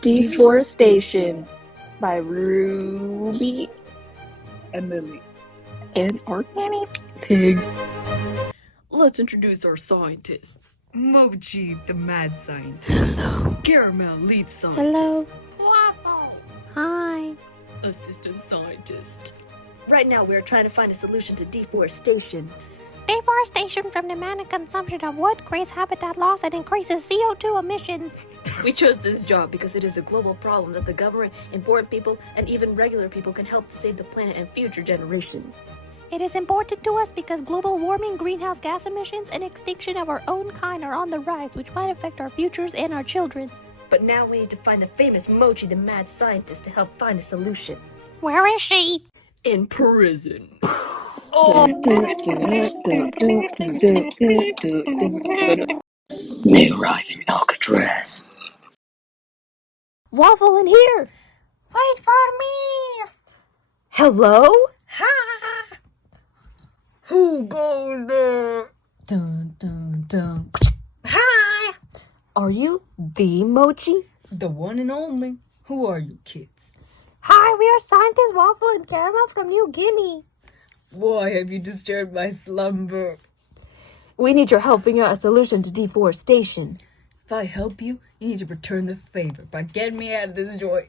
Deforestation by Ruby, Emily, and Organic Pigs. Let's introduce our scientists. Mochi, the mad scientist. Hello. Caramel, lead scientist. Hello. Waffle, Hi. assistant scientist. Right now, we're trying to find a solution to deforestation. Deforestation from the demand and consumption of wood creates habitat loss and increases CO2 emissions. We chose this job because it is a global problem that the government, important people, and even regular people can help to save the planet and future generations. It is important to us because global warming, greenhouse gas emissions, and extinction of our own kind are on the rise, which might affect our futures and our children's. But now we need to find the famous Mochi, the mad scientist, to help find a solution. Where is she? In prison. They arrive in Alcatraz. Waffle in here! Wait for me! Hello? Hi! Who goes there? Dun, dun, dun. Hi! Are you the Mochi? The one and only. Who are you kids? Hi, we are scientists Waffle and Caramel from New Guinea. Why have you disturbed my slumber? We need your help figuring out a solution to deforestation. If I help you, you need to return the favor by getting me out of this joint.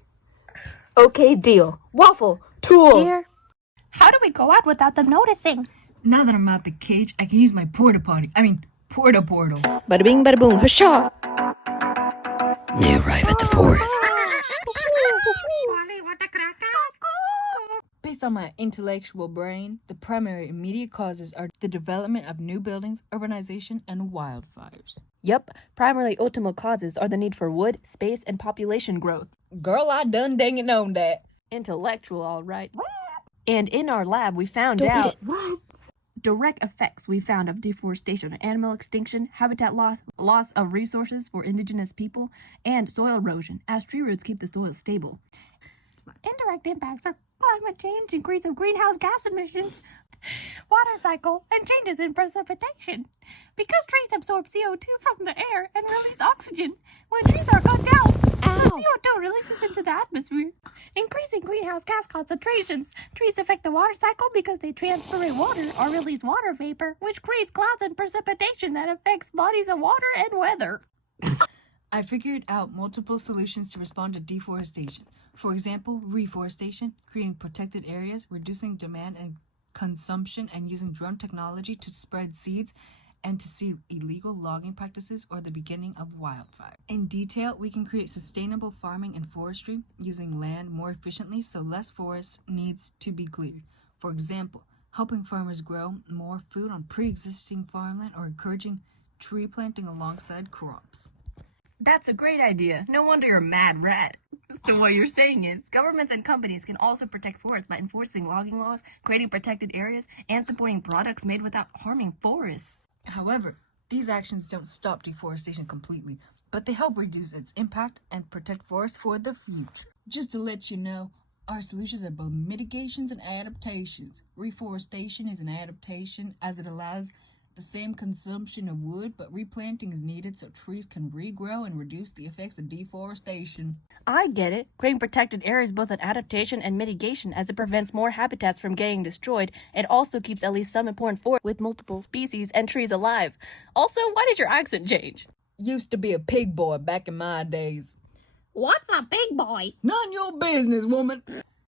Okay, deal. Waffle, tools. Here. How do we go out without them noticing? Now that I'm out the cage, I can use my porta portal. Bada bing, bada boom, hasha! They arrive at the forest. Based on my intellectual brain, the primary immediate causes are the development of new buildings, urbanization, and wildfires. Yep, primarily ultimate causes are the need for wood, space, and population growth. Girl, I done dang it known that. Intellectual, all right. And in our lab, we found out direct effects we found of deforestation, animal extinction, habitat loss of resources for indigenous people, and soil erosion, as tree roots keep the soil stable. Indirect impacts are climate change, increase of greenhouse gas emissions, water cycle, and changes in precipitation. Because trees absorb CO2 from the air and release oxygen, when trees are cut down, the CO2 releases into the atmosphere, increasing greenhouse gas concentrations. Trees affect the water cycle because they transpire water or release water vapor, which creates clouds and precipitation that affects bodies of water and weather. I figured out multiple solutions to respond to deforestation. For example, reforestation, creating protected areas, reducing demand and consumption, and using drone technology to spread seeds and to see illegal logging practices or the beginning of wildfire. In detail, we can create sustainable farming and forestry using land more efficiently so less forest needs to be cleared. For example, helping farmers grow more food on pre-existing farmland or encouraging tree planting alongside crops. That's a great idea. No wonder you're a mad rat. So what you're saying is, governments and companies can also protect forests by enforcing logging laws, creating protected areas, and supporting products made without harming forests. However, these actions don't stop deforestation completely, but they help reduce its impact and protect forests for the future. Just to let you know, our solutions are both mitigations and adaptations. Reforestation is an adaptation as it allows the same consumption of wood, but replanting is needed so trees can regrow and reduce the effects of deforestation. I get it. Creating protected areas is both an adaptation and mitigation as it prevents more habitats from getting destroyed. It also keeps at least some important forests with multiple species and trees alive. Also, why did your accent change? Used to be a pig boy back in my days. What's a big boy? None your business, woman.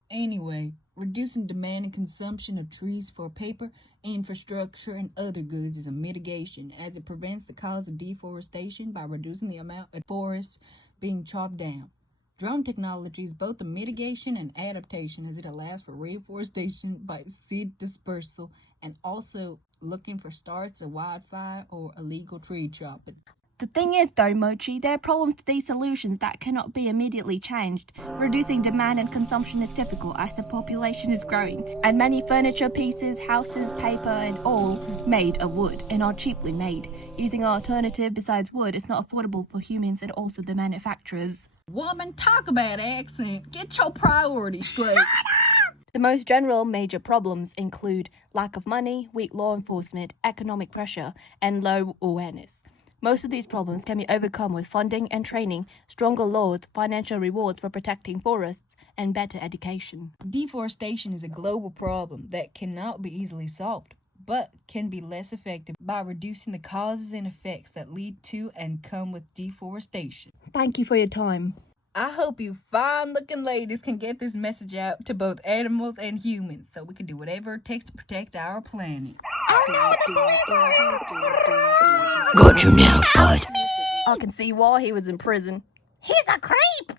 Anyway, reducing demand and consumption of trees for paper, infrastructure, and other goods is a mitigation as it prevents the cause of deforestation by reducing the amount of forests being chopped down. Drone technology is both a mitigation and adaptation as it allows for reforestation by seed dispersal and also looking for starts of wildfire or illegal tree chopping. The thing is, though, Mochi, there are problems to these solutions that cannot be immediately changed. Reducing demand and consumption is difficult as the population is growing, and many furniture pieces, houses, paper, and all made of wood and are cheaply made. Using an alternative besides wood is not affordable for humans and also the manufacturers. Woman, talk about accent. Get your priorities straight. The most general major problems include lack of money, weak law enforcement, economic pressure, and low awareness. Most of these problems can be overcome with funding and training, stronger laws, financial rewards for protecting forests, and better education. Deforestation is a global problem that cannot be easily solved, but can be less effective by reducing the causes and effects that lead to and come with deforestation. Thank you for your time. I hope you fine-looking ladies can get this message out to both animals and humans so we can do whatever it takes to protect our planet. Got you now, bud. I can see why he was in prison. He's a creep!